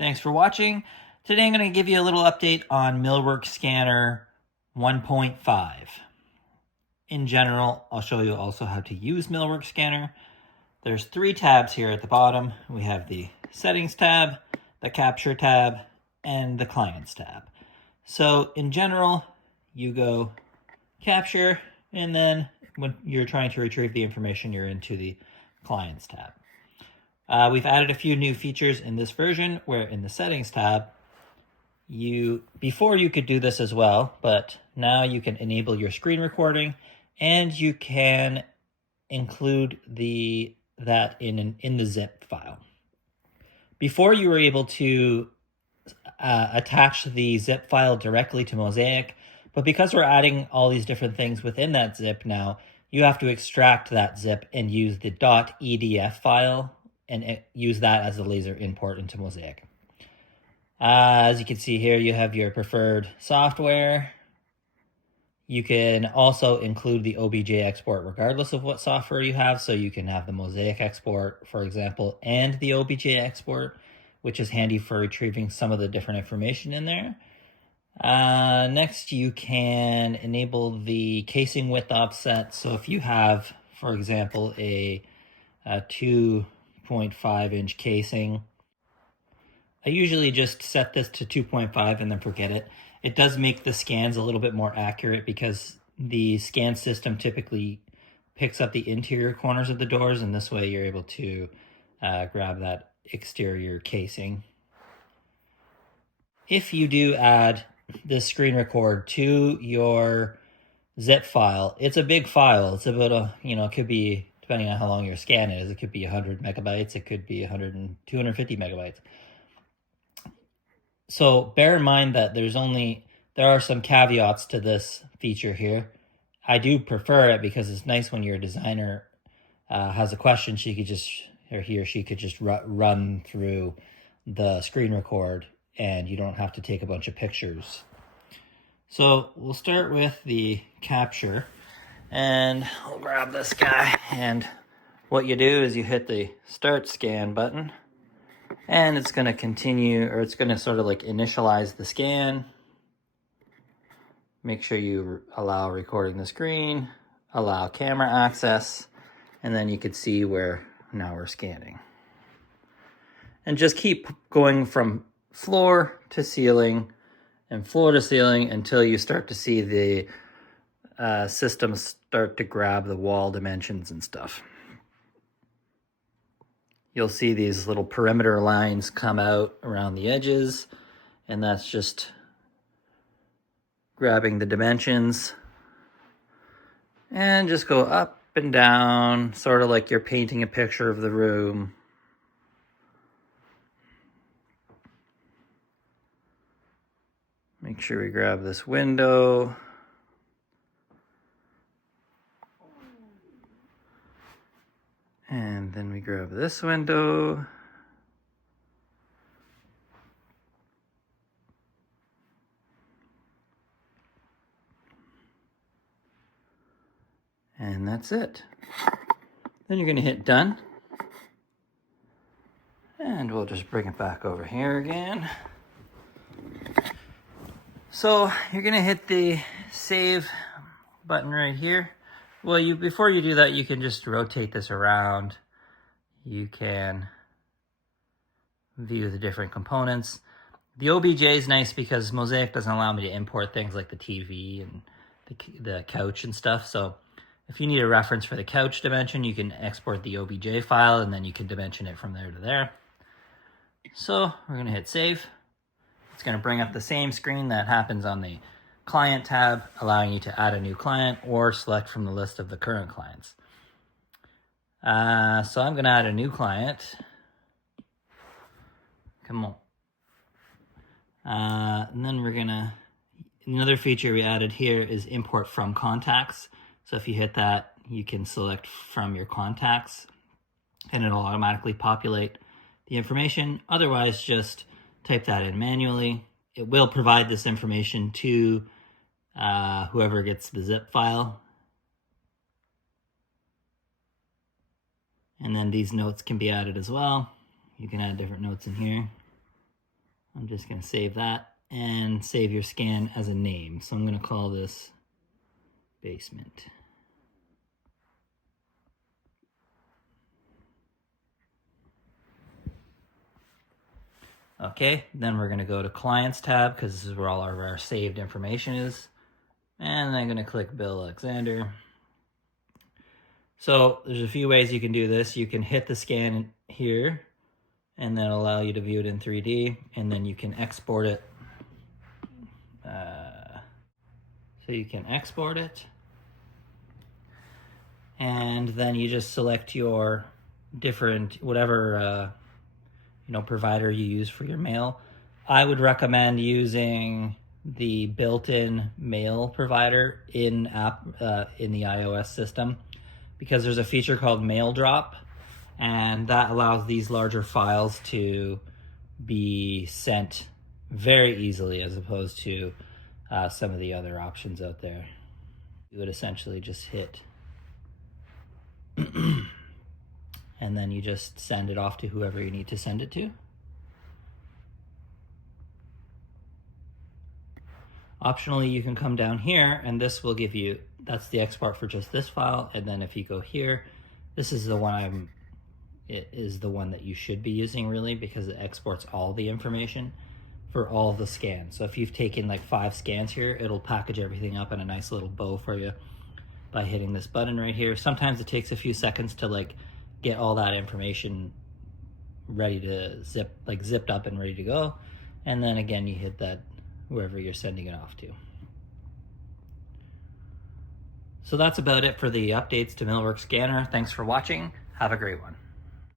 Thanks for watching. Today I'm going to give you a little update on Millwork Scanner 1.5. In general, I'll show you also how to use Millwork Scanner. There's 3 tabs here at the bottom. We have the Settings tab, the Capture tab, and the Clients tab. So in general, you go Capture, and then when you're trying to retrieve the information, you're into the Clients tab. We've added a few new features in this version where in the Settings tab, before you could do this as well, but now you can enable your screen recording and you can include that in the zip file. Before you were able to attach the zip file directly to Mosaic, but because we're adding all these different things within that zip now, you have to extract that zip and use the .edf file and use that as the laser import into Mosaic. As you can see here, you have your preferred software. You can also include the OBJ export regardless of what software you have. So you can have the Mosaic export, for example, and the OBJ export, which is handy for retrieving some of the different information in there. Next, you can enable the casing width offset. So if you have, for example, a 2.5-inch casing, I usually just set this to 2.5 and then forget it. It does make the scans a little bit more accurate because the scan system typically picks up the interior corners of the doors, and this way you're able to grab that exterior casing. If you do add this screen record to your zip file, it's a big file. It's about it could be, depending on how long your scan is, it could be 100 megabytes, it could be 250 megabytes. So bear in mind that there are some caveats to this feature here. I do prefer it because it's nice when your designer has a question, he or she could just run through the screen record and you don't have to take a bunch of pictures. So we'll start with the capture, and I'll grab this guy, and what you do is you hit the start scan button, and it's going to continue, or it's going to sort of like initialize the scan. Make sure you allow recording the screen, allow camera access, and then you can see where now we're scanning. And just keep going from floor to ceiling and floor to ceiling until you start to see the system start to grab the wall dimensions and stuff. You'll see these little perimeter lines come out around the edges, and that's just grabbing the dimensions. And just go up and down, sort of like you're painting a picture of the room. Make sure we grab this window. And then we grab this window. And that's it. Then you're going to hit done. And we'll just bring it back over here again. So you're going to hit the save button right here. Well, before you do that, you can just rotate this around. You can view the different components. The OBJ is nice because Mosaic doesn't allow me to import things like the TV and the couch and stuff. So if you need a reference for the couch dimension, you can export the OBJ file and then you can dimension it from there to there. So we're going to hit save. It's going to bring up the same screen that happens on the Client tab, allowing you to add a new client or select from the list of the current clients. So I'm going to add a new client. Come on. And then another feature we added here is import from contacts. So if you hit that, you can select from your contacts and it'll automatically populate the information. Otherwise, just type that in manually. It will provide this information to whoever gets the zip file. And then these notes can be added as well. You can add different notes in here. I'm just going to save that and save your scan as a name. So I'm going to call this basement. Okay, then we're going to go to Clients tab because this is where all of our saved information is. And I'm going to click Bill Alexander. So there's a few ways you can do this. You can hit the scan here, and then allow you to view it in 3D, and then you can export it. So you can export it, and then you just select your different, whatever provider you use for your mail. I would recommend using the built-in mail provider in the iOS system, because there's a feature called Mail Drop, and that allows these larger files to be sent very easily as opposed to some of the other options out there. You would essentially just hit and then you just send it off to whoever you need to send it to. Optionally, you can come down here and this will give you, that's the export for just this file. And then if you go here, this is the one it is the one that you should be using really, because it exports all the information for all the scans. So if you've taken like 5 scans here, it'll package everything up in a nice little bow for you by hitting this button right here. Sometimes it takes a few seconds to like get all that information ready to zipped up and ready to go. And then again, you hit that wherever you're sending it off to. So that's about it for the updates to Millwork Scanner. Thanks for watching. Have a great one.